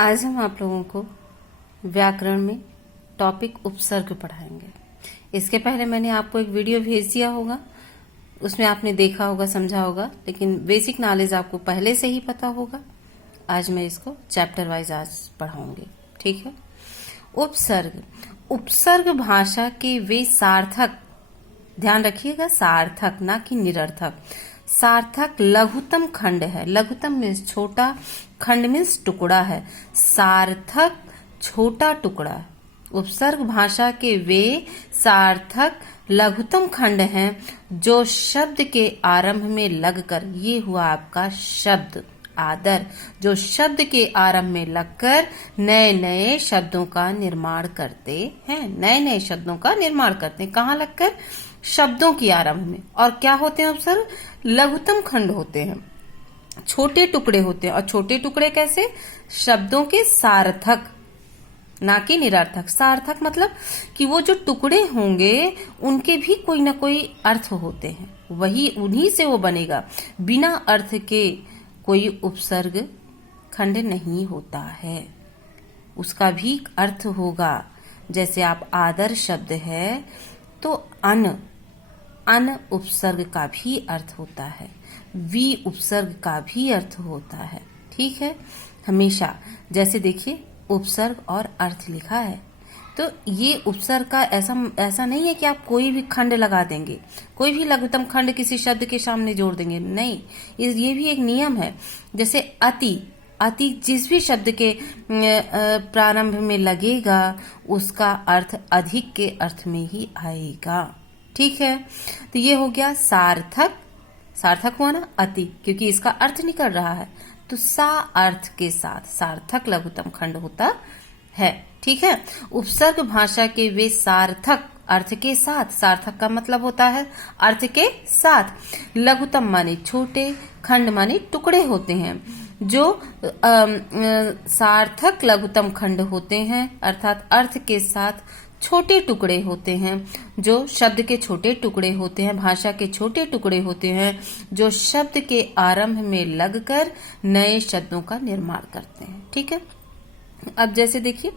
आज हम आप लोगों को व्याकरण में टॉपिक उपसर्ग पढ़ाएंगे। इसके पहले मैंने आपको एक वीडियो भेज दिया होगा, उसमें आपने देखा होगा, समझा होगा, लेकिन बेसिक नॉलेज आपको पहले से ही पता होगा। आज मैं इसको चैप्टर वाइज आज पढ़ाऊंगी, ठीक है। उपसर्ग, उपसर्ग भाषा के वे सार्थक, ध्यान रखिएगा, सार्थक ना कि निरर्थक, सार्थक लघुतम खंड है। लघुतम मीन्स छोटा, खंड मीन्स टुकड़ा है। सार्थक छोटा टुकड़ा। उपसर्ग भाषा के वे सार्थक लघुतम खंड हैं जो शब्द के आरंभ में लगकर, ये हुआ आपका शब्द आदर, जो शब्द के आरंभ में लगकर नए नए शब्दों का निर्माण करते हैं। नए नए शब्दों का निर्माण करते हैं। कहाँ लगकर? शब्दों के आरंभ में। और क्या होते हैं उपसर्ग? लघुतम खंड होते हैं, छोटे टुकड़े होते हैं। और छोटे टुकड़े कैसे? शब्दों के सार्थक, ना कि निरर्थक। सार्थक मतलब कि वो जो टुकड़े होंगे उनके भी कोई ना कोई अर्थ होते हैं, वही उन्हीं से वो बनेगा। बिना अर्थ के कोई उपसर्ग खंड नहीं होता है, उसका भी अर्थ होगा। जैसे आप आदर शब्द है तो अन, अन उपसर्ग का भी अर्थ होता है, वी उपसर्ग का भी अर्थ होता है, ठीक है। हमेशा जैसे देखिए उपसर्ग और अर्थ लिखा है, तो ये उपसर्ग का ऐसा नहीं है कि आप कोई भी खंड लगा देंगे, कोई भी लघुतम खंड किसी शब्द के सामने जोड़ देंगे, नहीं। ये भी एक नियम है। जैसे अति, अति जिस भी शब्द के प्रारंभ में लगेगा उसका अर्थ अधिक के अर्थ में ही आएगा, ठीक है। तो ये हो गया सार्थक, सार्थक हुआ ना अति, क्योंकि इसका अर्थ निकल रहा है। तो सा अर्थ के साथ सार्थक लघुतम खंड होता है, ठीक है। उपसर्ग भाषा के वे सार्थक, अर्थ के साथ, सार्थक का मतलब होता है अर्थ के साथ। लघुतम माने छोटे, खंड माने टुकड़े होते हैं। जो सार्थक लघुतम खंड होते हैं अर्थात अर्थ के साथ छोटे टुकड़े होते हैं, जो शब्द के छोटे टुकड़े होते हैं, भाषा के छोटे टुकड़े होते हैं, जो शब्द के आरंभ में लगकर नए शब्दों का निर्माण करते हैं, ठीक है। अब जैसे देखिए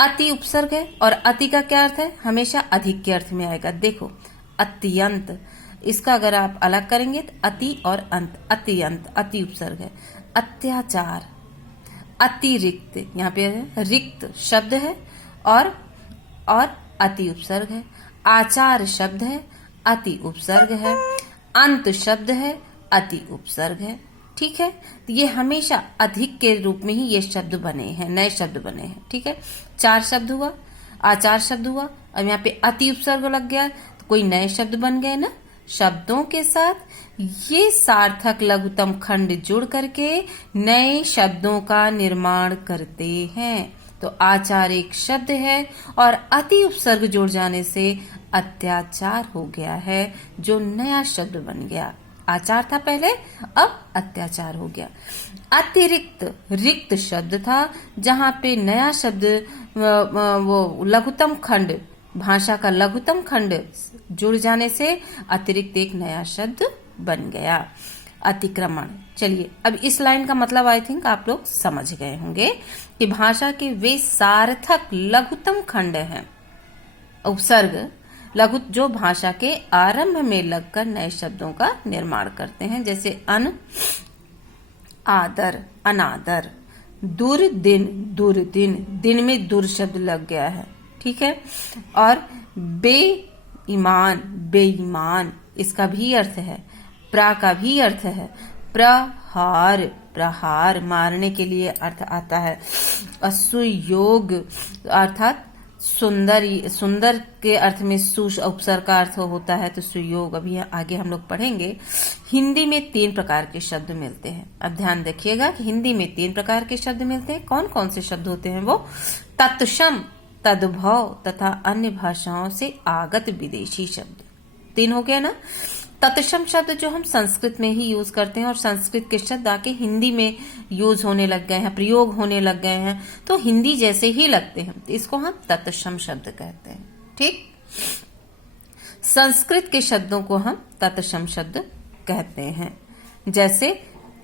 अति उपसर्ग है, और अति का क्या अर्थ है? हमेशा अधिक के अर्थ में आएगा। देखो अत्यंत, इसका अगर आप अलग करेंगे तो अति और अंत, अत्यंत अति उपसर्ग है। अत्याचार, अतिरिक्त, यहाँ पे रिक्त शब्द है और अति उपसर्ग है। आचार शब्द है, अति उपसर्ग है। अंत शब्द है, अति उपसर्ग है, ठीक है। तो ये हमेशा अधिक के रूप में ही ये शब्द बने हैं, नए शब्द बने हैं, ठीक है। चार शब्द हुआ, आचार शब्द हुआ, अब यहाँ पे अति उपसर्ग लग गया तो कोई नए शब्द बन गए ना। शब्दों के साथ ये सार्थक लघुतम खंड जुड़ करके नए शब्दों का निर्माण करते हैं। तो आचार एक शब्द है और अति उपसर्ग जुड़ जाने से अत्याचार हो गया है, जो नया शब्द बन गया। आचार था पहले, अब अत्याचार हो गया। अतिरिक्त, रिक्त शब्द था, जहां पे नया शब्द वो लघुतम खंड, भाषा का लघुतम खंड जुड़ जाने से अतिरिक्त एक नया शब्द बन गया। अतिक्रमण, चलिए अब इस लाइन का मतलब आई थिंक आप लोग समझ गए होंगे कि भाषा के वे सार्थक लघुतम खंड हैं। उपसर्ग लघु, जो भाषा के आरंभ में लगकर नए शब्दों का निर्माण करते हैं। जैसे अन, आदर, अनादर। दुर्दिन, दुर्दिन, दिन में दुर शब्द लग गया है, ठीक है। और बेईमान, बेईमान, इसका भी अर्थ है, प्रा का भी अर्थ है। प्रहार, प्रहार मारने के लिए अर्थ आता है। असुयोग अर्थात सुंदर, सुंदर के अर्थ में सु उपसर्ग का अर्थ होता है, तो सुयोग अभी आगे हम लोग पढ़ेंगे। हिंदी में 3 प्रकार के शब्द मिलते हैं। अब ध्यान रखिएगा कि हिंदी में 3 प्रकार के शब्द मिलते हैं। कौन कौन से शब्द होते हैं वो? तत्सम, तद्भव तथा अन्य भाषाओं से आगत विदेशी शब्द। 3 हो गया ना। तत्सम शब्द जो हम संस्कृत में ही यूज करते हैं और संस्कृत के शब्द आके हिंदी में यूज होने लग गए हैं, प्रयोग होने लग गए हैं, तो हिंदी जैसे ही लगते हैं, इसको हम तत्सम शब्द कहते हैं, ठीक। संस्कृत के शब्दों को हम तत्सम शब्द कहते हैं। जैसे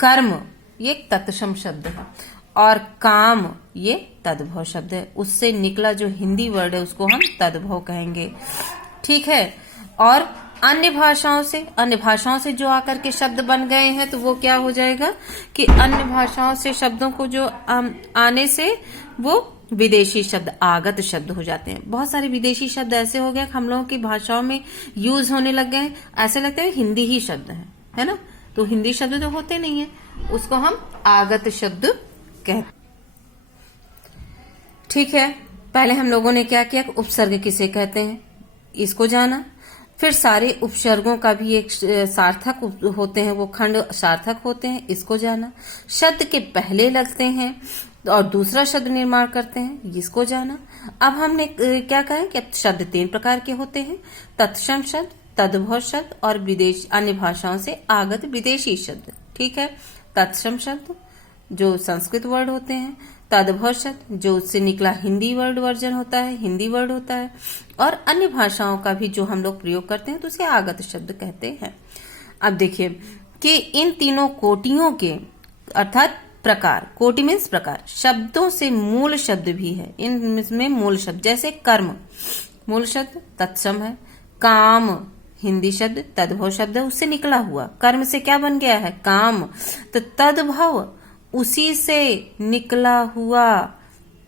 कर्म, ये एक तत्सम शब्द है। और काम ये तद्भव शब्द है, उससे निकला जो हिंदी वर्ड है उसको हम तद्भव कहेंगे। ठीक है। और अन्य भाषाओं से जो आकर के शब्द बन गए हैं तो वो क्या हो जाएगा कि अन्य भाषाओं से शब्दों को जो आने से वो विदेशी शब्द, आगत शब्द हो जाते हैं। बहुत सारे विदेशी शब्द ऐसे हो गए कि हम लोगों की भाषाओं में यूज होने लग गए, ऐसे लगता है हिंदी ही शब्द है ना। तो हिंदी शब्द तो होते नहीं है, उसको हम आगत शब्द कहते। ठीक है। पहले हम लोगों ने क्या किया, उपसर्ग किसे कहते हैं इसको जाना, फिर सारे उपसर्गों का भी एक सार्थक होते हैं, वो खंड सार्थक होते हैं, इसको जाना। शब्द के पहले लगते हैं और दूसरा शब्द निर्माण करते हैं, इसको जाना। अब हमने क्या कहा कि अब शब्द 3 प्रकार के होते हैं, तत्सम शब्द, तद्भव शब्द और विदेश अन्य भाषाओं से आगत विदेशी शब्द। ठीक है। तत्सम शब्द जो संस्कृत वर्ड होते हैं, तद्भव शब्द जो उससे निकला हिंदी वर्ड वर्जन होता है, हिंदी वर्ड होता है, और अन्य भाषाओं का भी जो हम लोग प्रयोग करते हैं तो उसे आगत शब्द कहते हैं। अब देखिए कि इन तीनों कोटियों के अर्थात प्रकार, कोटि मीन्स प्रकार, शब्दों से मूल शब्द भी है। इनमें मूल शब्द जैसे कर्म, मूल शब्द तत्सम है, काम हिंदी शब्द तद्भव शब्द है, उससे निकला हुआ, कर्म से क्या बन गया है, काम, तो तद्भव उसी से निकला हुआ,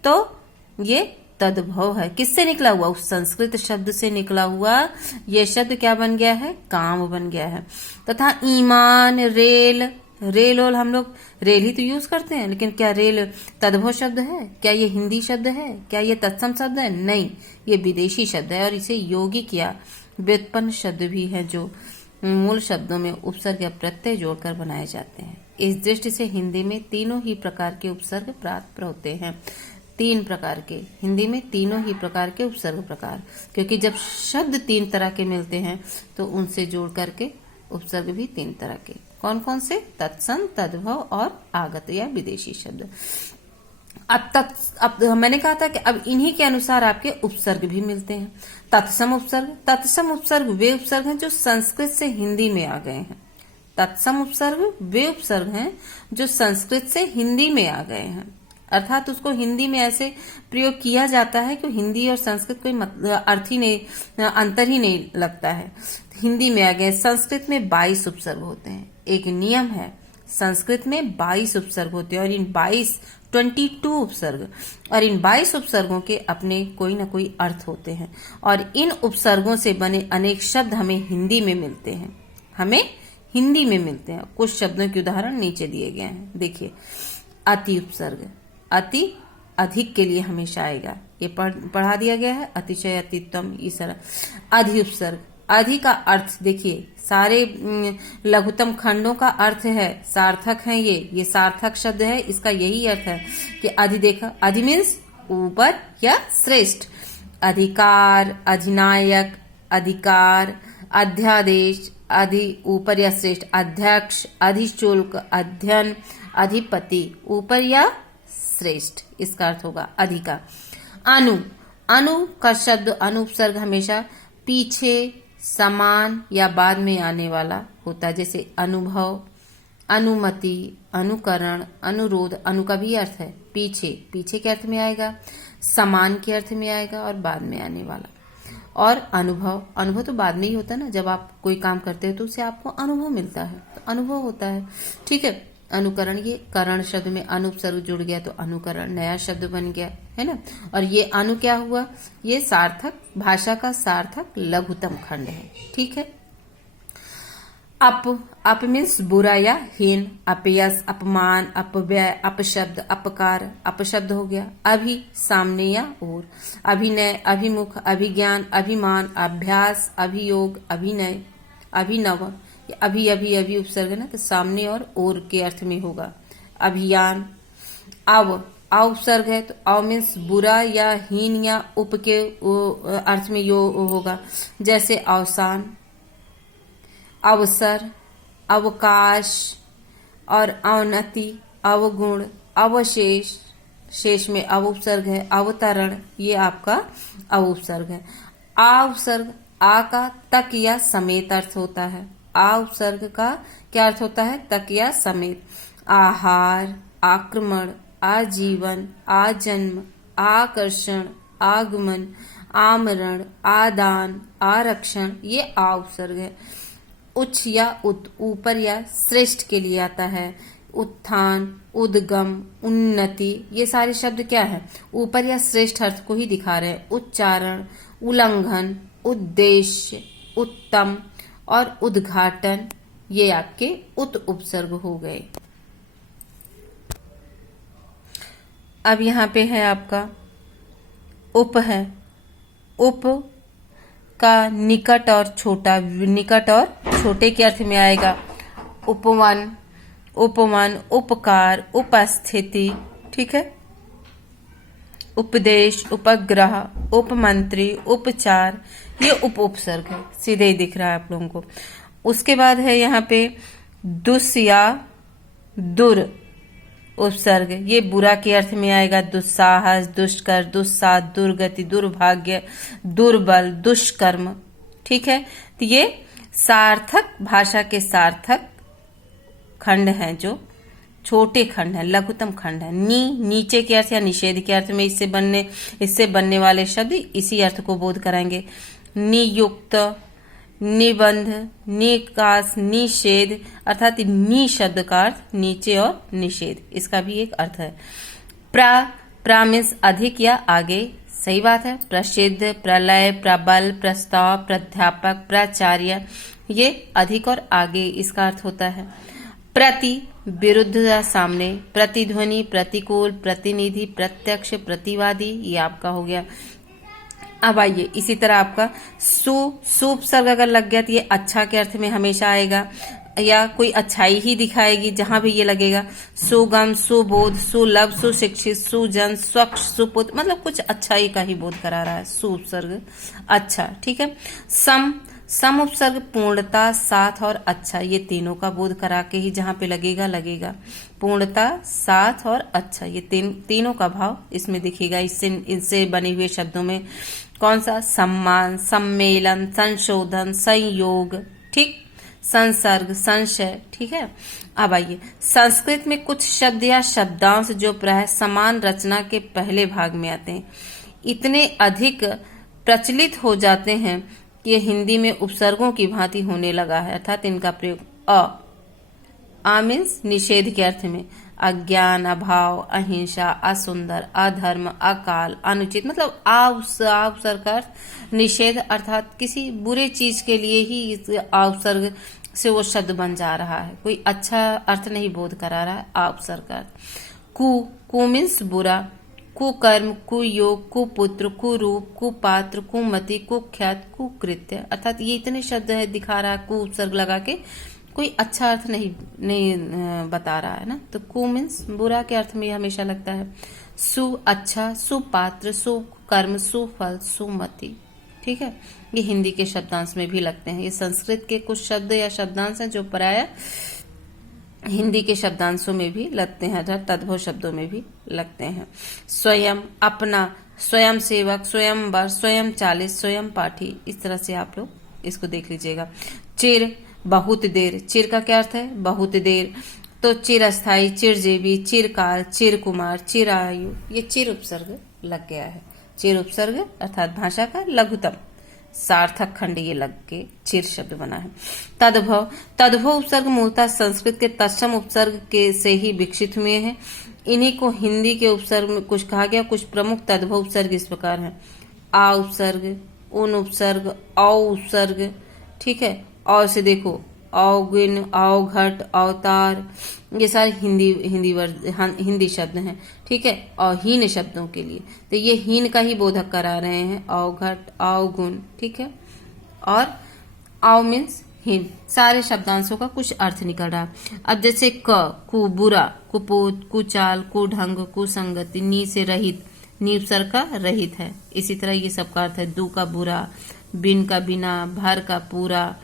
तो ये तद्भव है। किससे निकला हुआ, उस संस्कृत शब्द से निकला हुआ ये शब्द क्या बन गया है, काम बन गया है। तथा ईमान, रेल, रेल और हम लोग रेल ही तो यूज करते हैं, लेकिन क्या रेल तद्भव शब्द है, क्या ये हिंदी शब्द है, क्या ये तत्सम शब्द है, नहीं, ये विदेशी शब्द है और इसे यौगिक या व्युत्पन्न शब्द भी है जो मूल शब्दों में उपसर्ग या प्रत्यय जोड़कर बनाए जाते हैं। इस दृष्टि से हिंदी में तीनों ही प्रकार के उपसर्ग प्राप्त होते हैं। 3 प्रकार के, हिंदी में तीनों ही प्रकार के उपसर्ग प्रकार, क्योंकि जब शब्द 3 तरह के मिलते हैं तो उनसे जोड़ करके उपसर्ग भी 3 तरह के, कौन कौन से, तत्सम, तद्भव और आगत या विदेशी शब्द। अब मैंने कहा था कि अब इन्हीं के अनुसार आपके उपसर्ग भी मिलते हैं। तत्सम उपसर्ग वे उपसर्ग हैं जो संस्कृत से हिंदी में आ गए हैं। तत्सम उपसर्ग वे उपसर्ग हैं जो संस्कृत से हिंदी में आ गए हैं, अर्थात उसको हिंदी में ऐसे प्रयोग किया जाता है कि हिंदी और संस्कृत कोई अर्थ ही नहीं, अंतर ही नहीं लगता है, हिंदी में आ गए। संस्कृत में 22 उपसर्ग होते हैं, एक नियम है, संस्कृत में 22 उपसर्ग होते हैं और इन 22 उपसर्ग, और इन 22 उपसर्गों के अपने कोई ना कोई अर्थ होते हैं, और इन उपसर्गों से बने अनेक शब्द हमें हिंदी में मिलते हैं, कुछ शब्दों के उदाहरण नीचे दिए गए हैं। देखिए, अति उपसर्ग, अति अधिक के लिए हमेशा आएगा, ये पढ़ा दिया गया है, अतिशय, अतितम, इस तरह। अधि उपसर्ग, अधि का अर्थ देखिए, सारे लघुतम खंडों का अर्थ है, सार्थक है, ये सार्थक शब्द है, इसका यही अर्थ है कि अधि। देखा, अधि मीन्स ऊपर या श्रेष्ठ, अधिकार, अधिनायक, अधिकार, अध्यादेश, अधि ऊपर या श्रेष्ठ, अध्यक्ष, अधिशुल्क, अध्ययन, अधिपति, ऊपर या श्रेष्ठ, इसका अर्थ होगा अधि का। अनु का शब्द, अनु उपसर्ग हमेशा पीछे, समान या बाद में आने वाला होता है, जैसे अनुभव, अनुमति, अनुकरण, अनुरोध। अनु का भी अर्थ है पीछे के अर्थ में आएगा, समान के अर्थ में आएगा और बाद में आने वाला। और अनुभव तो बाद में ही होता है ना, जब आप कोई काम करते हो तो उससे आपको अनुभव मिलता है, तो अनुभव होता है। ठीक है। अनुकरण, ये करण शब्द में अनुपसर्ग जुड़ गया तो अनुकरण नया शब्द बन गया, है ना। और ये अनु क्या हुआ, ये सार्थक, भाषा का सार्थक लघुतम खंड है। ठीक है। अप मीन्स बुरा या हीन, अपयश, अपमान, अपव्यय, अपशब्द, अपकार, अपशब्द हो गया। अभि सामने या ओर, अभिनय, अभिमुख, अभिज्ञान, अभिमान, अभ्यास, अभियोग, अभिनय, अभिनव, अभी उपसर्ग है ना, तो सामने और ओर के अर्थ में होगा। अभियान, अव उपसर्ग है तो अव मीन्स बुरा या हीन या उप के अर्थ में यो होगा, जैसे अवसान, अवसर, अवकाश और अवनति, अवगुण, अवशेष, शेष में अव उपसर्ग है, अवतरण, ये आपका अव उपसर्ग है। आ उपसर्ग, आ का तक या समेत अर्थ होता है। आ उपसर्ग का क्या अर्थ होता है, तक या समेत। आहार, आक्रमण, आजीवन, आजन्म, आकर्षण, आगमन, आमरण, आदान, आरक्षण, ये आ उपसर्ग है। उच्च या ऊपर या श्रेष्ठ के लिए आता है। उत्थान, उद्गम, उन्नति, ये सारे शब्द क्या है, ऊपर या श्रेष्ठ अर्थ को ही दिखा रहे हैं। उच्चारण, उल्लंघन, उद्देश्य, उत्तम और उद्घाटन, ये आपके उत उपसर्ग हो गए। अब यहाँ पे है आपका उप है। उप का निकट और छोटा, निकट और छोटे के अर्थ में आएगा। उपवन, उपवन, उपकार, उपस्थिति, ठीक है, उपदेश, उपग्रह, उपमंत्री, उपचार, ये उप उपसर्ग है, सीधे ही दिख रहा है आप लोगों को। उसके बाद है यहाँ पे दुस या दुर उपसर्ग, ये बुरा के अर्थ में आएगा। दुस्साहस, दुष्कर, दुस्साहस, दुर्गति, दुर्भाग्य, दुर्बल, दुष्कर्म, ठीक है। तो ये सार्थक, भाषा के सार्थक खंड हैं, जो छोटे खंड हैं, लघुतम खंड है। नीचे के अर्थ या निषेध के अर्थ में इससे बनने वाले शब्द इसी अर्थ को बोध कराएंगे। नियुक्त, निबंध, निकास, निषेध, अर्थात नि शब्द का अर्थ नीचे और निषेध, इसका भी एक अर्थ है। प्रा मीन्स अधिक या आगे, सही बात है। प्रसिद्ध, प्रलय, प्रबल, प्रस्ताव, प्राध्यापक, प्राचार्य, ये अधिक और आगे इसका अर्थ होता है। प्रति, विरुद्ध या सामने। प्रतिध्वनि, प्रतिकूल, प्रतिनिधि, प्रत्यक्ष, प्रतिवादी, ये आपका हो गया। अब आइए इसी तरह आपका सुपसर्ग अगर लग गया तो ये अच्छा के अर्थ में हमेशा आएगा, या कोई अच्छाई ही दिखाएगी जहां भी ये लगेगा। सुगम, सुबोध, सुलभ, सुशिक्षित, सुजन, स्वच्छ, सुपुत्र, मतलब कुछ अच्छाई का ही बोध करा रहा है सुपसर्ग, अच्छा, ठीक है। सम उपसर्ग पूर्णता, साथ और अच्छा, ये तीनों का बोध करा के ही जहां पे लगेगा। पूर्णता, साथ और अच्छा, ये तीनों का भाव इसमें दिखेगा। इनसे बने हुए शब्दों में कौन सा, सम्मान, सम्मेलन, संशोधन, संयोग, ठीक, संसर्ग, संशय, ठीक है। अब आइए संस्कृत में कुछ शब्द या शब्दांश जो प्राय समान रचना के पहले भाग में आते हैं, इतने अधिक प्रचलित हो जाते हैं कि ये हिंदी में उपसर्गों की भांति होने लगा है। अर्थात इनका प्रयोग आ मीन्स निषेध के अर्थ में। अज्ञान, अभाव, अहिंसा, असुंदर, अधर्म, अकाल, अनुचित, मतलब आ उपसर्ग का अर्थ निषेध, अर्थात किसी बुरे चीज के लिए ही इस आ उपसर्ग से वो शब्द बन जा रहा है, कोई अच्छा अर्थ नहीं बोध करा रहा है आ उपसर्ग का अर्थ। कु मीन्स बुरा, कुकर्म, कुयोग, कुपुत्र, कुरूप, कुपात्र, कुमति, कुख्यात, कुकृत्य, अर्थात ये इतने शब्द है दिखा रहा है कु उपसर्ग लगा के, कोई अच्छा अर्थ नहीं बता रहा है ना। तो कु मीन्स बुरा के अर्थ में हमेशा लगता है। सु अच्छा, सुपात्र, सुकर्म, सुफल, सुमति, ठीक है। ये हिंदी के शब्दांश में भी लगते हैं। ये संस्कृत के कुछ शब्द या शब्दांश हैं जो प्राय हिंदी के शब्दांशों में भी लगते हैं, अर्थात तद्भव शब्दों में भी लगते हैं। स्वयं, अपना, स्वयं सेवक, स्वयंवर, स्वयं चालित, स्वयं पाठी, इस तरह से आप लोग इसको देख लीजिएगा। चिर, बहुत देर, चिर का क्या अर्थ है, बहुत देर, तो चिरस्थायी, चिरजीवी, चिरकाल, चिरकुमार, चिरायु, ये चिर उपसर्ग लग गया है। चिर उपसर्ग अर्थात भाषा का लघुतम सार्थक खंड ये लग के चिर शब्द बना है। तद्भव उपसर्ग मूलतः संस्कृत के तत्सम उपसर्ग के से ही विकसित हुए हैं। इन्हीं को हिंदी के उपसर्ग में कुछ कहा गया। कुछ प्रमुख तद्भव उपसर्ग इस प्रकार हैं। आ उपसर्ग, उन उपसर्ग, औ उपसर्ग, ठीक है। और से देखो अवगुण, अवघट, अवतार, ये सारे हिंदी शब्द हैं, ठीक है। और हीन शब्दों के लिए तो ये हीन का ही बोधक करा रहे हैं। अवघट, अवगुण, ठीक है। और अव मीन्स हीन, सारे शब्दांशों का कुछ अर्थ निकल रहा है। अब जैसे कु बुरा, कुपोत, कुचाल, कुढंग, कुसंगति, नी से रहित, नी उपसर्ग का रहित है। इसी तरह ये सबका अर्थ है। दू का बुरा, बिन का बिना, भर का पूरा,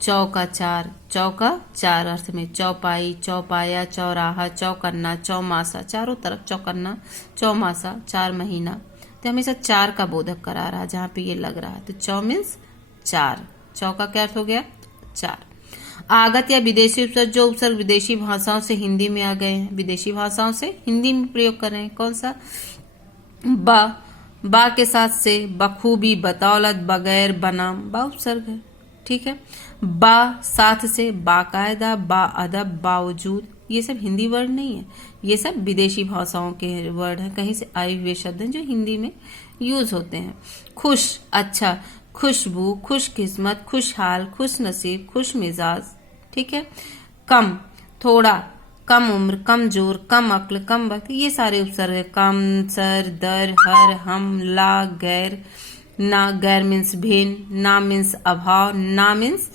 चौ का चार अर्थ में। चौपाई, चौपाया, चौराहा, चौकन्ना, चौमासा, चारों तरफ चौकन्ना, चौमासा, 4 महीना, तो हमेशा 4 का बोधक करा रहा है जहां पे ये लग रहा है। तो चौ मीन्स 4, चौ का क्या अर्थ हो गया, 4। आगत या विदेशी उपसर्ग, जो उपसर्ग विदेशी भाषाओं से हिंदी में आ गए हैं, विदेशी भाषाओं से हिंदी में प्रयोग कर रहे हैं। कौन सा? बा के साथ से, बखूबी, बतौलत, बगैर, बनाम, बा उपसर्ग है। ठीक है। बा साथ से, बाकायदा, बाअदब, बावजूद, ये सब हिंदी वर्ड नहीं है, ये सब विदेशी भाषाओं के वर्ड हैं, कहीं से आए हुए शब्द हैं जो हिंदी में यूज होते हैं। खुश, अच्छा, खुशबू, खुशकिस्मत, खुशहाल, खुश नसीब, खुश मिजाज। ठीक है। कम, थोड़ा, कम उम्र, कमजोर, कम अक्ल, कम वक्त, ये सारे उपसर्ग है। कम, सर, दर, हर, हम, ला, गैर, ना, गैर मीन्स भिन्न, ना मीन्स अभाव, ना मीन्स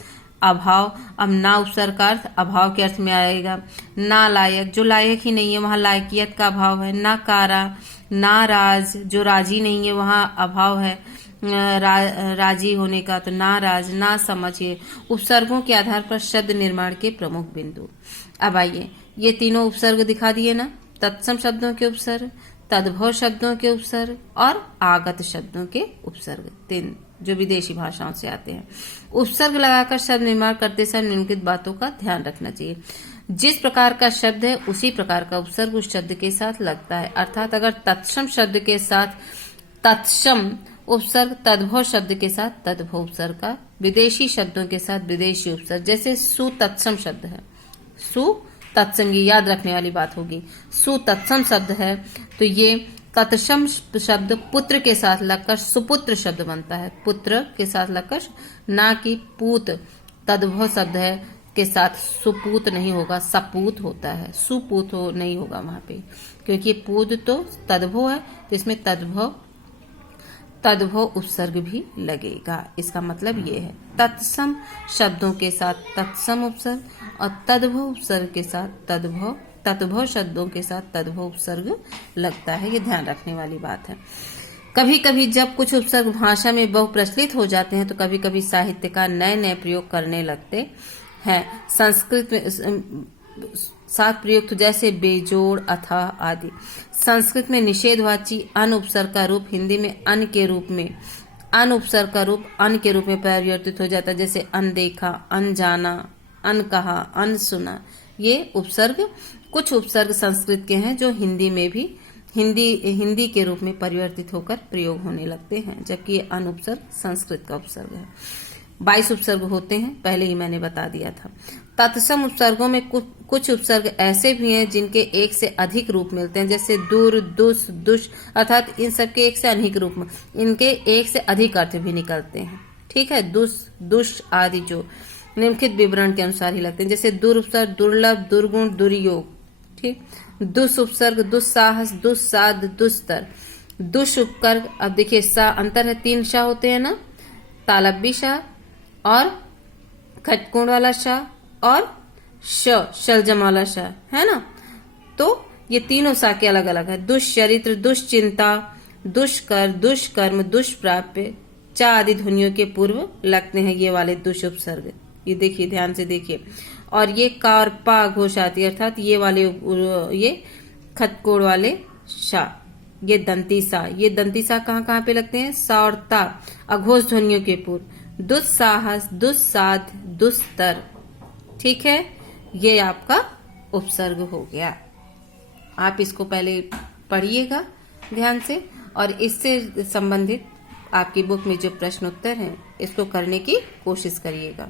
अभाव। अब ना उपसर्ग का अर्थ अभाव के अर्थ में आएगा। ना लायक, जो लायक ही नहीं है वहां लायकियत का अभाव है। ना कारा, ना राज, जो राजी नहीं है वहां अभाव है राजी होने का, तो नाराज, ना समझिए। उपसर्गों के आधार पर शब्द निर्माण के प्रमुख बिंदु। अब आइए, ये तीनों उपसर्ग दिखा दिए ना, तत्सम शब्दों के उपसर्ग, तद्भव शब्दों के उपसर्ग और आगत शब्दों के उपसर्ग, तीन जो विदेशी भाषाओं से आते हैं। उपसर्ग लगाकर शब्द निर्माण करते समय निम्नलिखित बातों का ध्यान रखना चाहिए। जिस प्रकार का शब्द है उसी प्रकार का उपसर्ग उस शब्द के साथ लगता है। अर्थात अगर तत्सम शब्द के साथ तत्सम उपसर्ग, तद्भव शब्द के साथ तद्भव उपसर्ग का, विदेशी शब्दों के साथ विदेशी उपसर्ग, जैसे सुतत्सम शब्द है, सुतत्सम, ये याद रखने वाली बात होगी। सुतत्सम शब्द है तो ये तत्सम शब्द पुत्र के साथ लगकर सुपुत्र शब्द बनता है, पुत्र के साथ लगकर, ना कि पूत। तद्भव शब्द है के साथ सुपूत नहीं होगा, सपूत होता है, सुपूत नहीं होगा वहां पे, क्योंकि पूत तो तद्भव है, तो इसमें तद्भव उपसर्ग भी लगेगा। इसका मतलब ये है तत्सम शब्दों के साथ तत्सम उपसर्ग और तद्भव उपसर्ग के साथ तद्भव शब्दों के साथ तद्भव उपसर्ग लगता है। ये ध्यान रखने वाली बात है। कभी कभी जब कुछ उपसर्ग भाषा में बहुप्रचलित हो जाते हैं तो कभी कभी साहित्यकार नए नए प्रयोग करने लगते हैं। संस्कृत में सात प्रयुक्त जैसे बेजोड़, अथाह आदि। संस्कृत में निषेधवाची अन उपसर्ग का रूप हिंदी में अन के रूप में, अन उपसर्ग का रूप अन के रूप में परिवर्तित हो जाता है, जैसे अनदेखा, अनजाना, अनकहा, अनसुना। ये उपसर्ग, कुछ उपसर्ग संस्कृत के हैं जो हिंदी में भी हिंदी के रूप में परिवर्तित होकर प्रयोग होने लगते हैं, जबकि ये अन उपसर्ग संस्कृत का उपसर्ग है। 22 उपसर्ग होते हैं, पहले ही मैंने बता दिया था। तत्सम उपसर्गों में कुछ उपसर्ग ऐसे भी हैं जिनके एक से अधिक रूप मिलते हैं, जैसे दूर, दुस, दुष, अर्थात इन सब के एक से अधिक रूप में इनके एक से अधिक अर्थ भी निकलते हैं। ठीक है। दुस, दुष आदि जो निम्नलिखित विवरण के अनुसार ही लगते हैं, जैसे दुर उपसर्ग दुर्लभ, दुर्गुण, दुर्योग। ठीक। दुस उपसर्ग दुस्साहस, दुस्साध, दुस्तर। दुष उपसर्ग, अब देखिए सा अंतर है, 3 शाह होते हैं ना, तालब्बी शाह और खटकोण वाला शाह और शलजम वाला शाह, है ना। तो ये तीनों शाह के अलग अलग है। दुष्चरित्र, दुश्चिंता, दुष्कर, दुष्कर्म, दुष्प्राप्य, चा आदि ध्वनियों के पूर्व लगते हैं ये वाले दुष उपसर्ग। ये देखिए, ध्यान से देखिए। और ये का और पा घोष आती है, अर्थात ये वाले, ये खटकोण वाले शाह, ये दंती सा, ये दंती सा कहाँ पे लगते हैं, सा और ता, अघोष ध्वनियों के पूर्व। दुस्साहस, दुस्साध, दुस्तर। ठीक है। ये आपका उपसर्ग हो गया। आप इसको पहले पढ़िएगा ध्यान से, और इससे संबंधित आपकी बुक में जो प्रश्न उत्तर हैं इसको करने की कोशिश करिएगा।